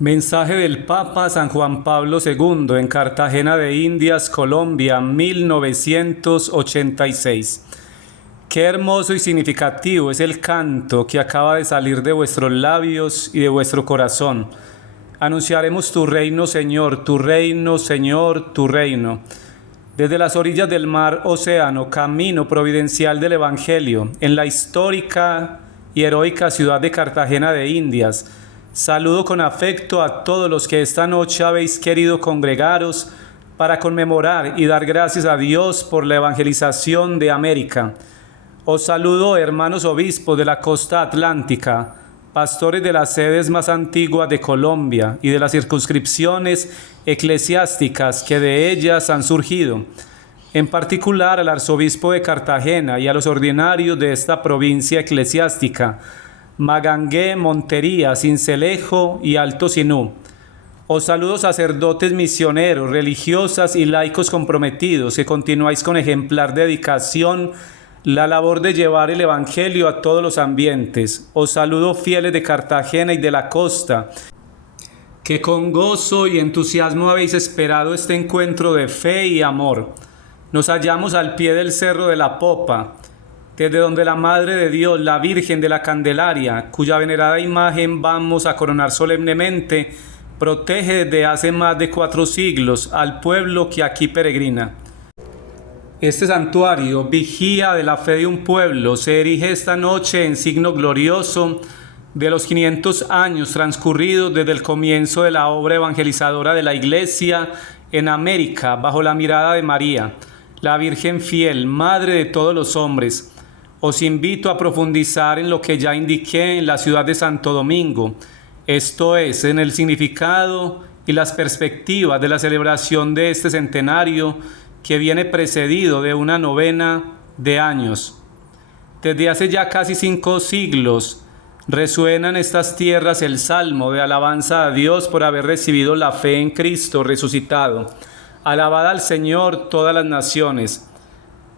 Mensaje del Papa San Juan Pablo II en Cartagena de Indias, Colombia, 1986. Qué hermoso y significativo es el canto que acaba de salir de vuestros labios y de vuestro corazón. Anunciaremos tu reino, Señor, tu reino, Señor, tu reino. Desde las orillas del mar Océano, camino providencial del Evangelio, en la histórica y heroica ciudad de Cartagena de Indias, saludo con afecto a todos los que esta noche habéis querido congregaros para conmemorar y dar gracias a Dios por la evangelización de América. Os saludo, hermanos obispos de la costa atlántica, pastores de las sedes más antiguas de Colombia y de las circunscripciones eclesiásticas que de ellas han surgido, en particular al arzobispo de Cartagena y a los ordinarios de esta provincia eclesiástica, Magangué, Montería, Sincelejo y Alto Sinú. Os saludo, sacerdotes misioneros, religiosas y laicos comprometidos, que continuáis con ejemplar dedicación la labor de llevar el Evangelio a todos los ambientes. Os saludo, fieles de Cartagena y de la costa, que con gozo y entusiasmo habéis esperado este encuentro de fe y amor. Nos hallamos al pie del Cerro de la Popa, desde donde la Madre de Dios, la Virgen de la Candelaria, cuya venerada imagen vamos a coronar solemnemente, protege desde hace más de 4 siglos al pueblo que aquí peregrina. Este santuario, vigía de la fe de un pueblo, se erige esta noche en signo glorioso de los 500 años transcurridos desde el comienzo de la obra evangelizadora de la Iglesia en América, bajo la mirada de María, la Virgen fiel, Madre de todos los hombres. Os invito a profundizar en lo que ya indiqué en la ciudad de Santo Domingo, esto es, en el significado y las perspectivas de la celebración de este centenario que viene precedido de una novena de años. Desde hace ya casi 5 siglos resuena en estas tierras el salmo de alabanza a Dios por haber recibido la fe en Cristo resucitado. Alabad al Señor todas las naciones,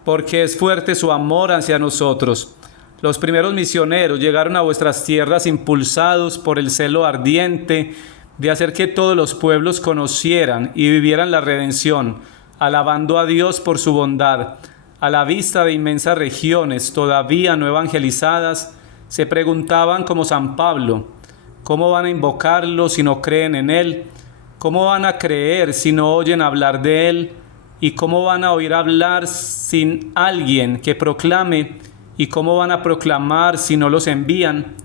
porque es fuerte su amor hacia nosotros. Los primeros misioneros llegaron a vuestras tierras impulsados por el celo ardiente de hacer que todos los pueblos conocieran y vivieran la redención, alabando a Dios por su bondad. A la vista de inmensas regiones todavía no evangelizadas, se preguntaban como San Pablo: ¿cómo van a invocarlo si no creen en Él? ¿Cómo van a creer si no oyen hablar de Él? ¿Y cómo van a oír hablar sin alguien que proclame? ¿Y cómo van a proclamar si no los envían?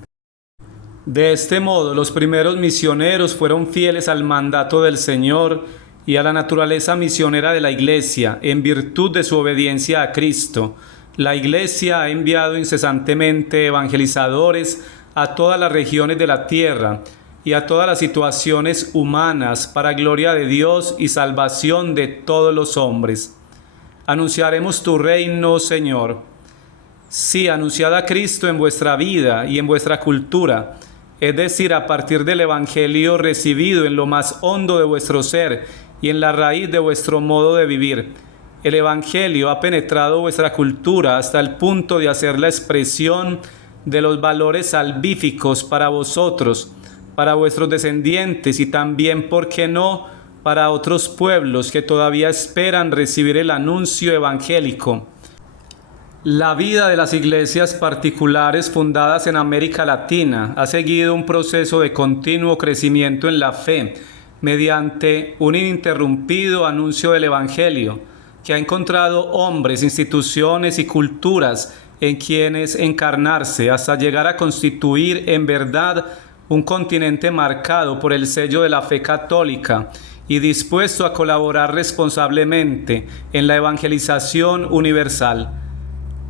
De este modo, los primeros misioneros fueron fieles al mandato del Señor y a la naturaleza misionera de la Iglesia, en virtud de su obediencia a Cristo. La Iglesia ha enviado incesantemente evangelizadores a todas las regiones de la tierra y a todas las situaciones humanas para gloria de Dios y salvación de todos los hombres. Anunciaremos tu reino, Señor. Sí, anunciad a Cristo en vuestra vida y en vuestra cultura, es decir, a partir del Evangelio recibido en lo más hondo de vuestro ser y en la raíz de vuestro modo de vivir. El Evangelio ha penetrado vuestra cultura hasta el punto de hacer la expresión de los valores salvíficos para vosotros, para vuestros descendientes y también, ¿por qué no?, para otros pueblos que todavía esperan recibir el anuncio evangélico. La vida de las iglesias particulares fundadas en América Latina ha seguido un proceso de continuo crecimiento en la fe mediante un ininterrumpido anuncio del Evangelio, que ha encontrado hombres, instituciones y culturas en quienes encarnarse hasta llegar a constituir en verdad un continente marcado por el sello de la fe católica y dispuesto a colaborar responsablemente en la evangelización universal.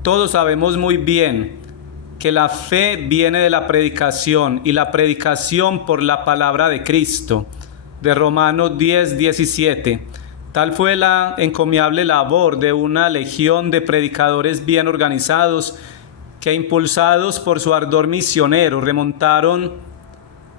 Todos sabemos muy bien que la fe viene de la predicación y la predicación por la palabra de Cristo, de Romanos 10:17. Tal fue la encomiable labor de una legión de predicadores bien organizados que, impulsados por su ardor misionero, remontaron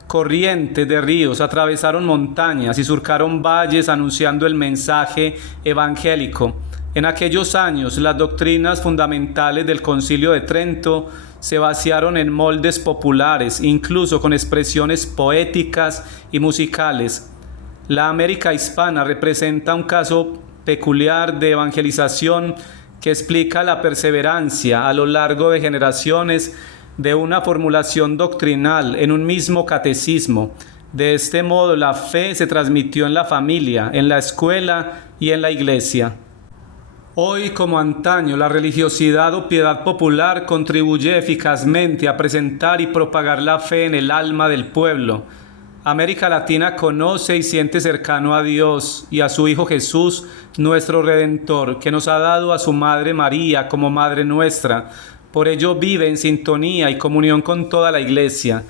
corrientes de ríos, atravesaron montañas y surcaron valles anunciando el mensaje evangélico. En aquellos años, las doctrinas fundamentales del Concilio de Trento se vaciaron en moldes populares, incluso con expresiones poéticas y musicales. La América hispana representa un caso peculiar de evangelización que explica la perseverancia a lo largo de generaciones de una formulación doctrinal en un mismo catecismo. De este modo, la fe se transmitió en la familia, en la escuela y en la iglesia. Hoy, como antaño, la religiosidad o piedad popular contribuye eficazmente a presentar y propagar la fe en el alma del pueblo. América Latina conoce y siente cercano a Dios y a su Hijo Jesús, nuestro Redentor, que nos ha dado a su Madre María como Madre nuestra. Por ello vive en sintonía y comunión con toda la Iglesia.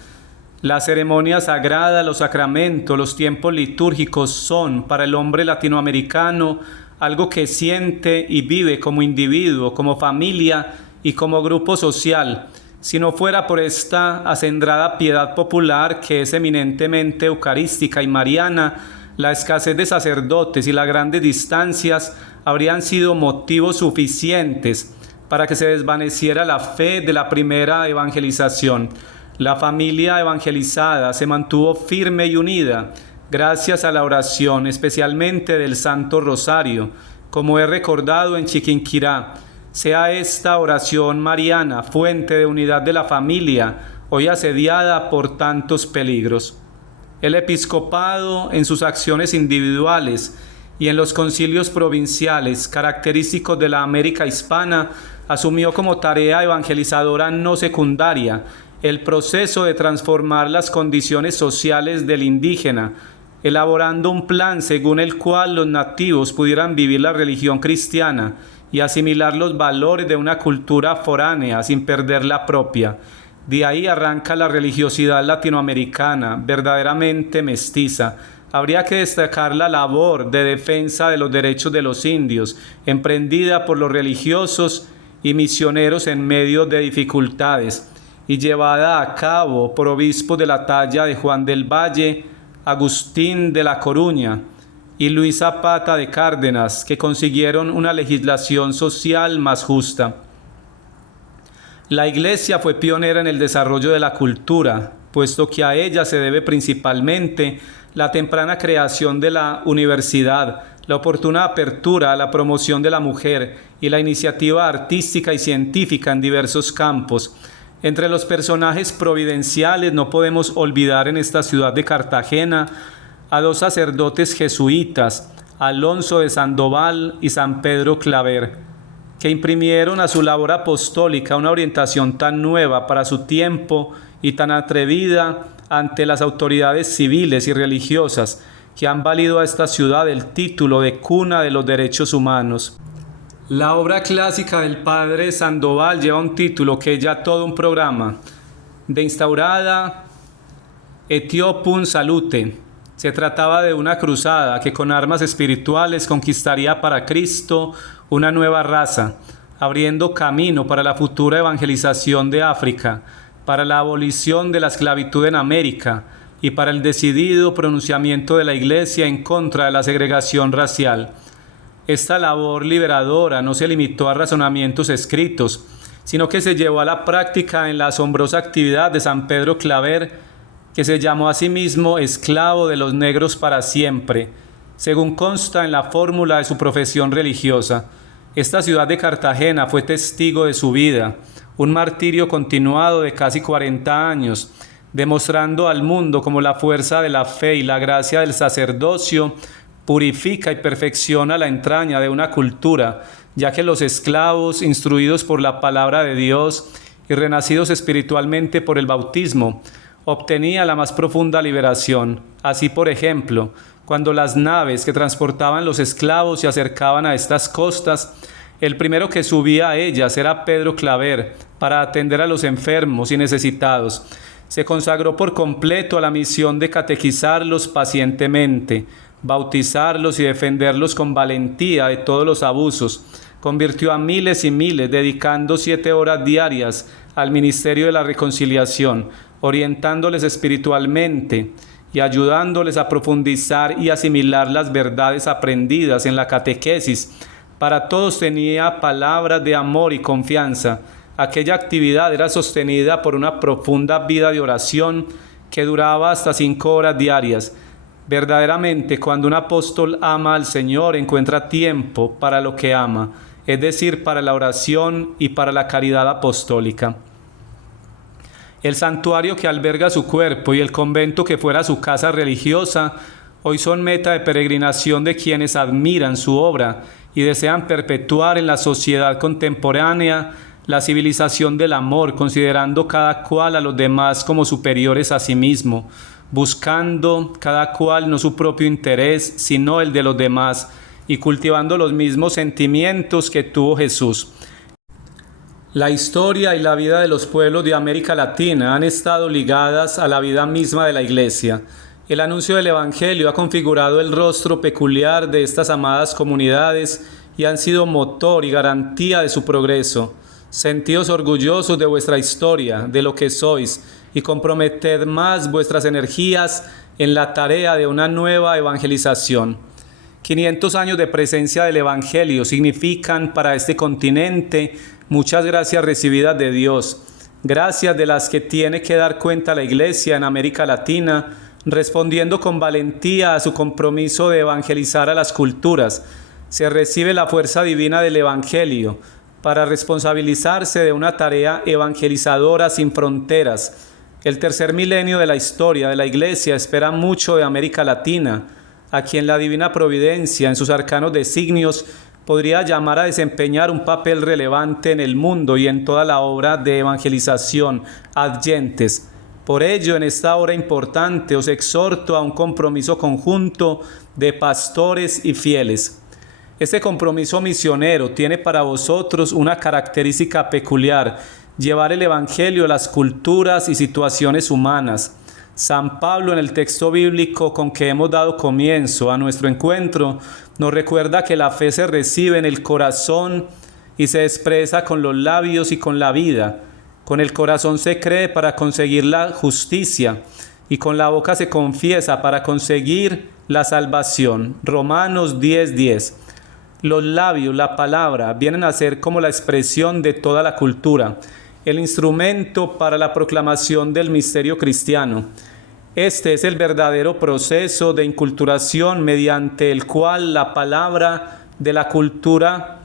La ceremonia sagrada, los sacramentos, los tiempos litúrgicos son, para el hombre latinoamericano, algo que siente y vive como individuo, como familia y como grupo social. Si no fuera por esta acendrada piedad popular que es eminentemente eucarística y mariana, la escasez de sacerdotes y las grandes distancias habrían sido motivos suficientes para que se desvaneciera la fe de la primera evangelización. La familia evangelizada se mantuvo firme y unida gracias a la oración, especialmente del Santo Rosario, como he recordado en Chiquinquirá. Sea esta oración mariana fuente de unidad de la familia, hoy asediada por tantos peligros. El episcopado, en sus acciones individuales y en los concilios provinciales característicos de la América hispana, asumió como tarea evangelizadora no secundaria el proceso de transformar las condiciones sociales del indígena, elaborando un plan según el cual los nativos pudieran vivir la religión cristiana y asimilar los valores de una cultura foránea sin perder la propia. De ahí arranca la religiosidad latinoamericana, verdaderamente mestiza. Habría que destacar la labor de defensa de los derechos de los indios, emprendida por los religiosos y misioneros en medio de dificultades, y llevada a cabo por obispos de la talla de Juan del Valle, Agustín de la Coruña y Luis Zapata de Cárdenas, que consiguieron una legislación social más justa. La Iglesia fue pionera en el desarrollo de la cultura, puesto que a ella se debe principalmente la temprana creación de la universidad, la oportuna apertura a la promoción de la mujer y la iniciativa artística y científica en diversos campos. Entre los personajes providenciales no podemos olvidar en esta ciudad de Cartagena a dos sacerdotes jesuitas, Alonso de Sandoval y San Pedro Claver, que imprimieron a su labor apostólica una orientación tan nueva para su tiempo y tan atrevida ante las autoridades civiles y religiosas, que han valido a esta ciudad el título de cuna de los derechos humanos. La obra clásica del padre Sandoval lleva un título que es ya todo un programa: De instaurada Etiopum salute. Se trataba de una cruzada que con armas espirituales conquistaría para Cristo una nueva raza, abriendo camino para la futura evangelización de África, para la abolición de la esclavitud en América y para el decidido pronunciamiento de la Iglesia en contra de la segregación racial. Esta labor liberadora no se limitó a razonamientos escritos, sino que se llevó a la práctica en la asombrosa actividad de San Pedro Claver, que se llamó a sí mismo esclavo de los negros para siempre, según consta en la fórmula de su profesión religiosa. Esta ciudad de Cartagena fue testigo de su vida, un martirio continuado de casi 40 años, demostrando al mundo cómo la fuerza de la fe y la gracia del sacerdocio purifica y perfecciona la entraña de una cultura, ya que los esclavos, instruidos por la palabra de Dios y renacidos espiritualmente por el bautismo, obtenían la más profunda liberación. Así, por ejemplo, cuando las naves que transportaban los esclavos se acercaban a estas costas, el primero que subía a ellas era Pedro Claver para atender a los enfermos y necesitados. Se consagró por completo a la misión de catequizarlos pacientemente, bautizarlos y defenderlos con valentía de todos los abusos. Convirtió a miles y miles, dedicando 7 horas diarias al ministerio de la reconciliación, orientándoles espiritualmente y ayudándoles a profundizar y asimilar las verdades aprendidas en la catequesis. Para todos tenía palabras de amor y confianza. Aquella actividad era sostenida por una profunda vida de oración que duraba hasta 5 horas diarias. Verdaderamente, cuando un apóstol ama al Señor, encuentra tiempo para lo que ama, es decir, para la oración y para la caridad apostólica. El santuario que alberga su cuerpo y el convento que fuera su casa religiosa hoy son meta de peregrinación de quienes admiran su obra y desean perpetuar en la sociedad contemporánea la civilización del amor, considerando cada cual a los demás como superiores a sí mismo, buscando cada cual no su propio interés, sino el de los demás, y cultivando los mismos sentimientos que tuvo Jesús. La historia y la vida de los pueblos de América Latina han estado ligadas a la vida misma de la Iglesia. El anuncio del Evangelio ha configurado el rostro peculiar de estas amadas comunidades y han sido motor y garantía de su progreso. Sentíos orgullosos de vuestra historia, de lo que sois, y comprometed más vuestras energías en la tarea de una nueva evangelización. 500 años de presencia del Evangelio significan para este continente muchas gracias recibidas de Dios, gracias de las que tiene que dar cuenta la Iglesia en América Latina, respondiendo con valentía a su compromiso de evangelizar a las culturas. Se recibe la fuerza divina del Evangelio para responsabilizarse de una tarea evangelizadora sin fronteras. El tercer milenio de la historia de la Iglesia espera mucho de América Latina, a quien la divina providencia en sus arcanos designios podría llamar a desempeñar un papel relevante en el mundo y en toda la obra de evangelización adyentes. Por ello, en esta hora importante os exhorto a un compromiso conjunto de pastores y fieles. Este compromiso misionero tiene para vosotros una característica peculiar: llevar el Evangelio a las culturas y situaciones humanas. San Pablo, en el texto bíblico con que hemos dado comienzo a nuestro encuentro, nos recuerda que la fe se recibe en el corazón y se expresa con los labios y con la vida. Con el corazón se cree para conseguir la justicia y con la boca se confiesa para conseguir la salvación. Romanos 10:10. Los labios, la palabra, vienen a ser como la expresión de toda la cultura, el instrumento para la proclamación del misterio cristiano. Este es el verdadero proceso de inculturación mediante el cual la palabra de la cultura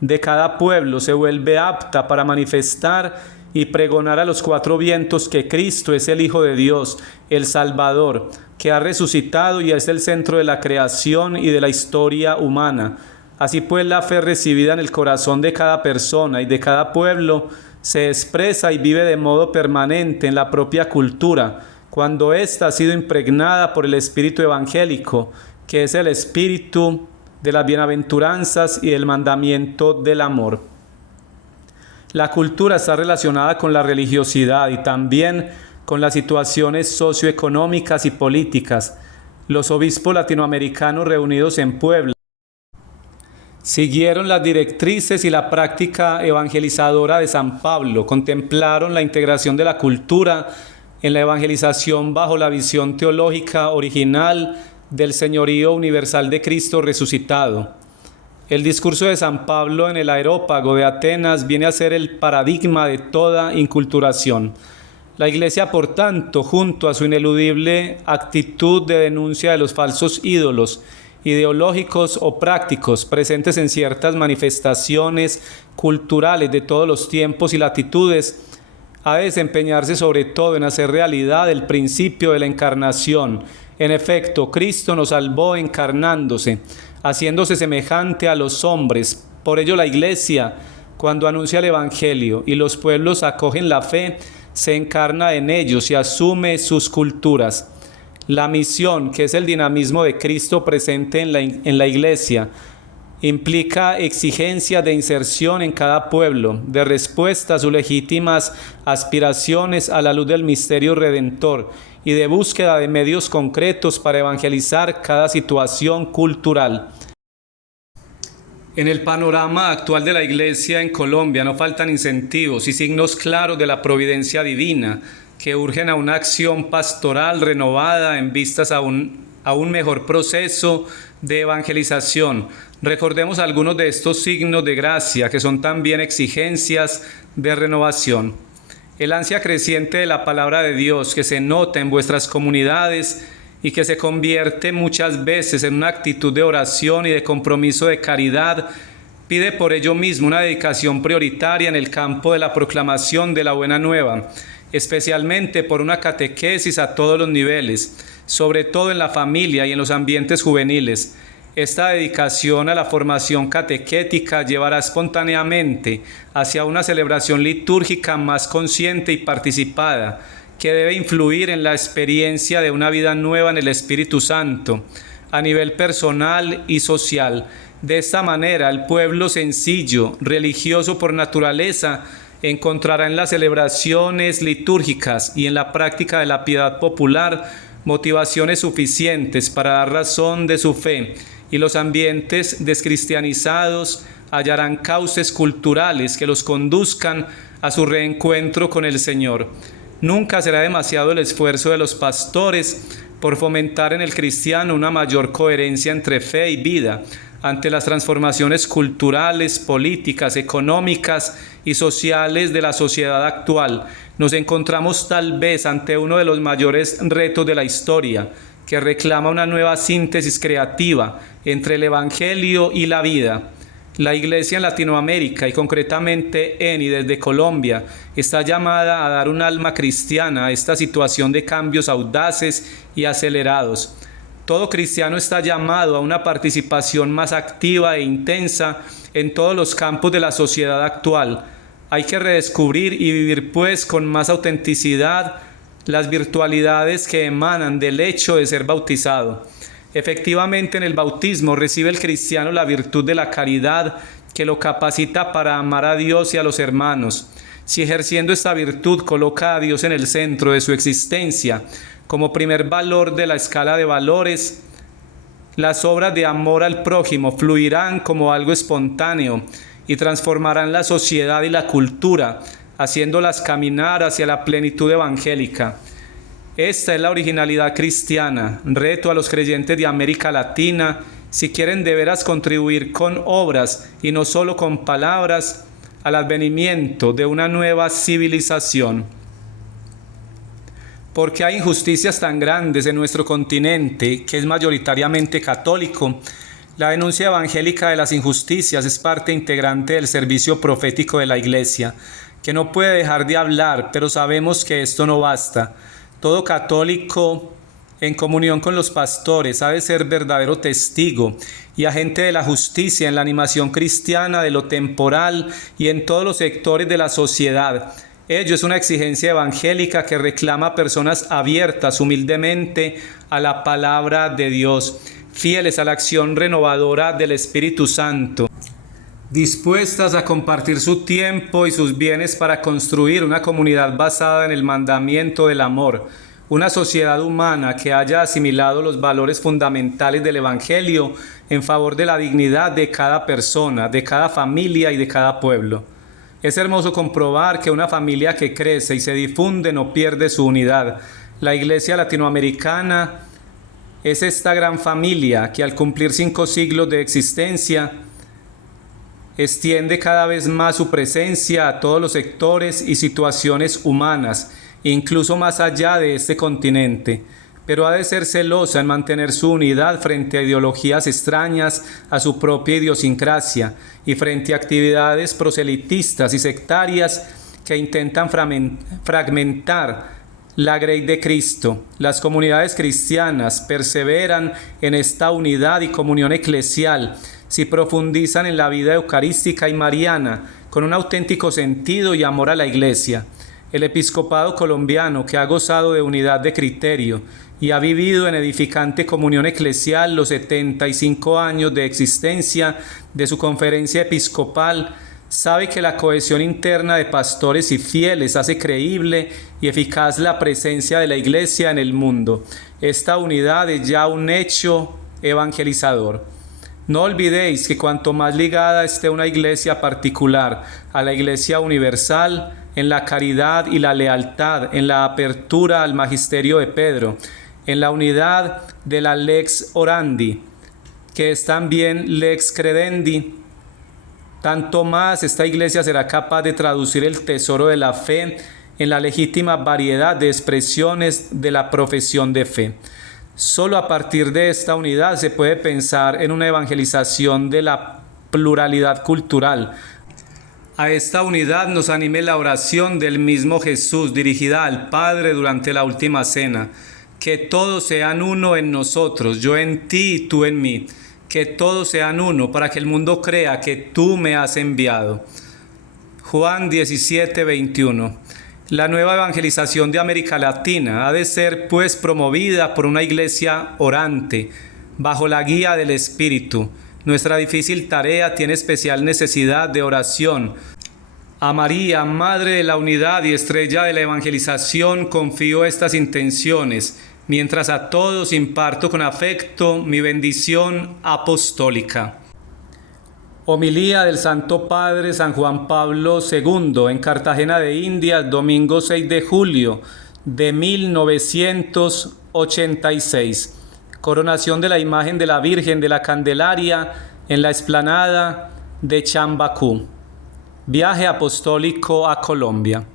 de cada pueblo se vuelve apta para manifestar y pregonar a los 4 vientos que Cristo es el Hijo de Dios, el Salvador, que ha resucitado y es el centro de la creación y de la historia humana. Así pues, la fe recibida en el corazón de cada persona y de cada pueblo se expresa y vive de modo permanente en la propia cultura, cuando ésta ha sido impregnada por el espíritu evangélico, que es el espíritu de las bienaventuranzas y del mandamiento del amor. La cultura está relacionada con la religiosidad y también con las situaciones socioeconómicas y políticas. Los obispos latinoamericanos reunidos en Puebla siguieron las directrices y la práctica evangelizadora de San Pablo, contemplaron la integración de la cultura en la evangelización bajo la visión teológica original del señorío universal de Cristo resucitado. El discurso de San Pablo en el Areópago de Atenas viene a ser el paradigma de toda inculturación. La Iglesia, por tanto, junto a su ineludible actitud de denuncia de los falsos ídolos ideológicos o prácticos presentes en ciertas manifestaciones culturales de todos los tiempos y latitudes, ha de desempeñarse sobre todo en hacer realidad el principio de la encarnación. En efecto, Cristo nos salvó encarnándose, haciéndose semejante a los hombres. Por ello la Iglesia, cuando anuncia el Evangelio y los pueblos acogen la fe, se encarna en ellos y asume sus culturas. La misión, que es el dinamismo de Cristo presente en la Iglesia, implica exigencias de inserción en cada pueblo, de respuesta a sus legítimas aspiraciones a la luz del misterio redentor y de búsqueda de medios concretos para evangelizar cada situación cultural. En el panorama actual de la Iglesia en Colombia no faltan incentivos y signos claros de la providencia divina que urgen a una acción pastoral renovada en vistas a un a un mejor proceso de evangelización. Recordemos algunos de estos signos de gracia que son también exigencias de renovación. El ansia creciente de la palabra de Dios que se nota en vuestras comunidades y que se convierte muchas veces en una actitud de oración y de compromiso de caridad, pide por ello mismo una dedicación prioritaria en el campo de la proclamación de la buena nueva, especialmente por una catequesis a todos los niveles, sobre todo en la familia y en los ambientes juveniles. Esta dedicación a la formación catequética llevará espontáneamente hacia una celebración litúrgica más consciente y participada, que debe influir en la experiencia de una vida nueva en el Espíritu Santo, a nivel personal y social. De esta manera, el pueblo sencillo, religioso por naturaleza, encontrará en las celebraciones litúrgicas y en la práctica de la piedad popular motivaciones suficientes para dar razón de su fe, y los ambientes descristianizados hallarán cauces culturales que los conduzcan a su reencuentro con el Señor. Nunca será demasiado el esfuerzo de los pastores por fomentar en el cristiano una mayor coherencia entre fe y vida ante las transformaciones culturales, políticas, económicas y sociales de la sociedad actual. Nos encontramos tal vez ante uno de los mayores retos de la historia, que reclama una nueva síntesis creativa entre el Evangelio y la vida. La Iglesia en Latinoamérica, y concretamente en y desde Colombia, está llamada a dar un alma cristiana a esta situación de cambios audaces y acelerados. Todo cristiano está llamado a una participación más activa e intensa en todos los campos de la sociedad actual. Hay que redescubrir y vivir pues con más autenticidad las virtualidades que emanan del hecho de ser bautizado. Efectivamente, en el bautismo recibe el cristiano la virtud de la caridad que lo capacita para amar a Dios y a los hermanos. Si ejerciendo esta virtud coloca a Dios en el centro de su existencia, como primer valor de la escala de valores, las obras de amor al prójimo fluirán como algo espontáneo y transformarán la sociedad y la cultura, haciéndolas caminar hacia la plenitud evangélica. Esta es la originalidad cristiana. Reto a los creyentes de América Latina, si quieren de veras contribuir con obras y no solo con palabras, al advenimiento de una nueva civilización. Porque hay injusticias tan grandes en nuestro continente, que es mayoritariamente católico. La denuncia evangélica de las injusticias es parte integrante del servicio profético de la Iglesia, que no puede dejar de hablar, pero sabemos que esto no basta. Todo católico, en comunión con los pastores, ha de ser verdadero testigo y agente de la justicia en la animación cristiana de lo temporal y en todos los sectores de la sociedad. Ello es una exigencia evangélica que reclama personas abiertas humildemente a la palabra de Dios, fieles a la acción renovadora del Espíritu Santo, dispuestas a compartir su tiempo y sus bienes para construir una comunidad basada en el mandamiento del amor, una sociedad humana que haya asimilado los valores fundamentales del Evangelio en favor de la dignidad de cada persona, de cada familia y de cada pueblo. Es hermoso comprobar que una familia que crece y se difunde no pierde su unidad. La Iglesia latinoamericana es esta gran familia que al cumplir 5 siglos de existencia extiende cada vez más su presencia a todos los sectores y situaciones humanas, incluso más allá de este continente, pero ha de ser celosa en mantener su unidad frente a ideologías extrañas a su propia idiosincrasia y frente a actividades proselitistas y sectarias que intentan fragmentar la grey de Cristo. Las comunidades cristianas perseveran en esta unidad y comunión eclesial si profundizan en la vida eucarística y mariana con un auténtico sentido y amor a la Iglesia. El episcopado colombiano, que ha gozado de unidad de criterio y ha vivido en edificante comunión eclesial los 75 años de existencia de su conferencia episcopal, sabe que la cohesión interna de pastores y fieles hace creíble y eficaz la presencia de la Iglesia en el mundo. Esta unidad es ya un hecho evangelizador. No olvidéis que cuanto más ligada esté una iglesia particular a la Iglesia universal, en la caridad y la lealtad, en la apertura al magisterio de Pedro, en la unidad de la lex orandi, que es también lex credendi, tanto más esta iglesia será capaz de traducir el tesoro de la fe en la legítima variedad de expresiones de la profesión de fe. Solo a partir de esta unidad se puede pensar en una evangelización de la pluralidad cultural. A esta unidad nos anime la oración del mismo Jesús dirigida al Padre durante la última cena. Que todos sean uno en nosotros, yo en ti y tú en mí. Que todos sean uno para que el mundo crea que tú me has enviado. Juan 17:21. La nueva evangelización de América Latina ha de ser pues promovida por una iglesia orante, bajo la guía del Espíritu. Nuestra difícil tarea tiene especial necesidad de oración. A María, Madre de la Unidad y Estrella de la Evangelización, confío estas intenciones, mientras a todos imparto con afecto mi bendición apostólica. Homilía del Santo Padre San Juan Pablo II en Cartagena de Indias, domingo 6 de julio de 1986. Coronación de la imagen de la Virgen de la Candelaria en la explanada de Chambacú. Viaje apostólico a Colombia.